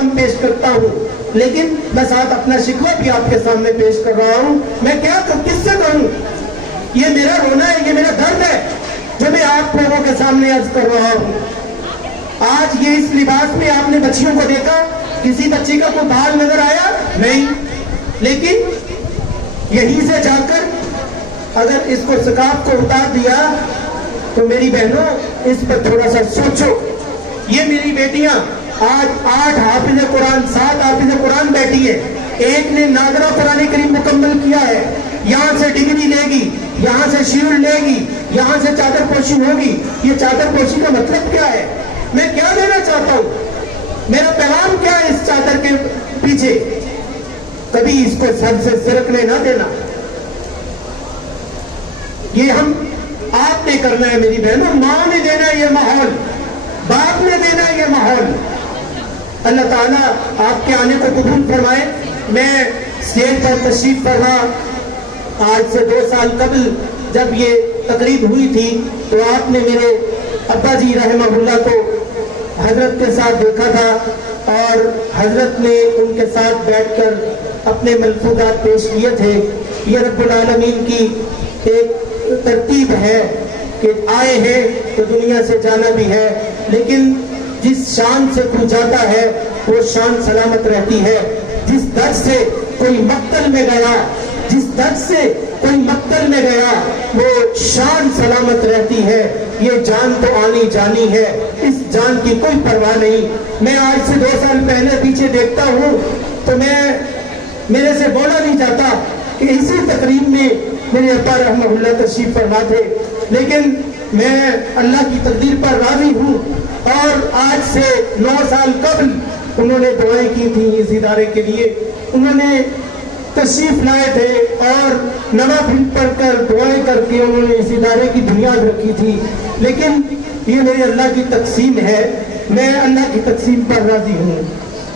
پیغام پیش کرتا ہوں، لیکن میں ساتھ اپنا شکوہ بھی آپ کے سامنے پیش کر رہا ہوں۔ میں کیا کس سے کہوں؟ یہ میرا رونا ہے، یہ میرا درد ہے جو میں آپ لوگوں کے سامنے عرض کر رہا ہوں۔ آج یہ اس لباس میں آپ نے بچیوں کو دیکھا، کسی بچی کا کوئی بال نظر آیا؟ نہیں، لیکن یہیں سے جا کر اگر اس کو سکاف کو اتار دیا تو میری بہنوں اس پر تھوڑا سا سوچو۔ یہ میری بیٹیاں آج 8 حافظ قرآن 7 حافظ قرآن بیٹھی ہے، ایک نے ناظرہ قرآن کریم مکمل کیا ہے، یہاں سے ڈگری لے گی، یہاں سے شیلڈ لے گی، یہاں سے چادر پوشی ہوگی۔ یہ چادر پوشی کا مطلب کیا ہے؟ میں کیا دینا چاہتا ہوں؟ میرا پیغام کیا ہے اس چادر کے پیچھے؟ کبھی اس کو سر سے سرکنے نہ دینا۔ یہ ہم آپ نے کرنا ہے میری بہنوں، ماں نے دینا ہے یہ ماحول، باپ نے دینا ہے یہ ماحول۔ اللہ تعالیٰ آپ کے آنے کو قبول فرمائے۔ میں اسٹیج پر تشریف فرما، آج سے 2 سال قبل جب یہ تقریب ہوئی تھی تو آپ نے میرے ابا جی رحمہ اللہ کو حضرت کے ساتھ دیکھا تھا اور حضرت نے ان کے ساتھ بیٹھ کر اپنے ملفوظات پیش کیے تھے۔ یہ رب العالمین کی ایک ترتیب ہے کہ آئے ہیں تو دنیا سے جانا بھی ہے، لیکن جس شان سے کوئی جاتا ہے وہ شان سلامت رہتی ہے۔ جس در سے کوئی مقتل میں گیا، جس در سے کوئی مقتل میں گیا وہ شان سلامت رہتی ہے۔ یہ جان تو آنی جانی ہے، اس جان کی کوئی پرواہ نہیں۔ میں آج سے 2 سال پہلے پیچھے دیکھتا ہوں تو میرے سے بولا نہیں جاتا کہ اسی تقریب میں میرے ابا رحمہ اللہ تشریف فرما تھے، لیکن میں اللہ کی تقدیر پر راضی ہوں۔ اور آج سے 9 سال قبل انہوں نے دعائیں کی تھی اس ادارے کے لیے، انہوں نے تشریف لائے تھے اور نوافل پڑھ کر دعائیں کر کے انہوں نے اس ادارے کی بنیاد رکھی تھی۔ لیکن یہ میری اللہ کی تقسیم ہے، میں اللہ کی تقسیم پر راضی ہوں۔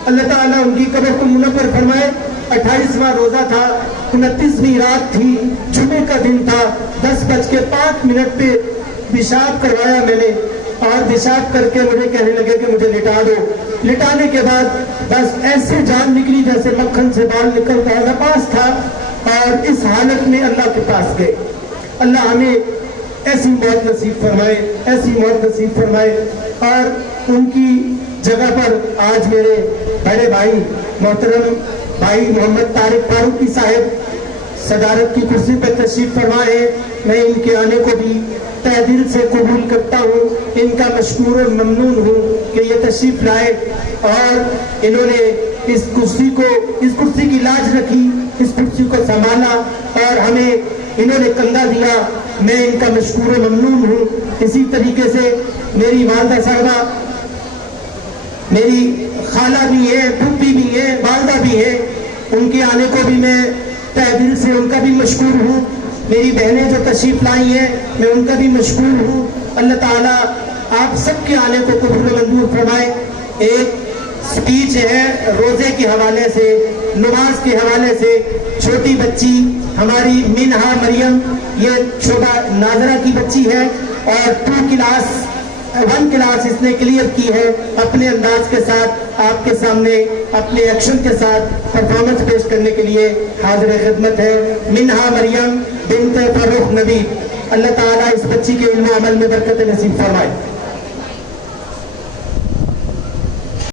اللہ تعالیٰ ان کی قبر کو منور فرمائے۔ 28واں روزہ تھا، 29ویں رات تھی، جمعے کا دن تھا، 10:05 پہ پیشاب کروایا میں نے، اور پیشاب کر کے مجھے کہنے لگے کہ مجھے لٹا دو۔ لٹانے کے بعد بس ایسے جان نکلی جیسے مکھن سے بال نکلتا ہے، نفاس تھا، اور اس حالت میں اللہ کے پاس گئے۔ اللہ ہمیں ایسی موت نصیب فرمائے، ایسی موت نصیب فرمائے۔ اور ان کی جگہ پر آج میرے بڑے بھائی محترم بھائی محمد طارق فاروقی صاحب صدارت کی کرسی پہ تشریف فرمائے۔ میں ان کے آنے کو بھی تہ دل سے قبول کرتا ہوں، ان کا مشکور و ممنون ہوں کہ یہ تشریف لائے اور انہوں نے اس کرسی کی لاج رکھی، اس کرسی کو سنبھالا اور ہمیں انہوں نے کندھا دیا۔ میں ان کا مشکور و ممنون ہوں۔ اسی طریقے سے میری والدہ صاحبہ، میری خالہ بھی ہے، پھوپھی بھی ہے، والدہ بھی ہے، ان کے آنے کو بھی میں تہ دل سے ان کا بھی مشکور ہوں۔ میری بہنیں جو تشریف لائی ہیں میں ان کا بھی مشکور ہوں۔ اللہ تعالیٰ آپ سب کے آنے کو قبول و منظور فرمائے۔ ایک سپیچ ہے روزے کے حوالے سے، نماز کے حوالے سے۔ چھوٹی بچی ہماری منہا مریم، یہ شعبہ ناظرہ کی بچی ہے اور 1 کلاس اس نے کلیئر کی ہے۔ اپنے انداز کے ساتھ آپ کے سامنے اپنے ایکشن کے ساتھ پرفارمنس پیش کرنے کے لیے حاضر خدمت ہے۔ منہا مریم بنت فروخ نبی، اللہ تعالیٰ اس بچی کے علم و عمل میں برکت نصیب فرمائے۔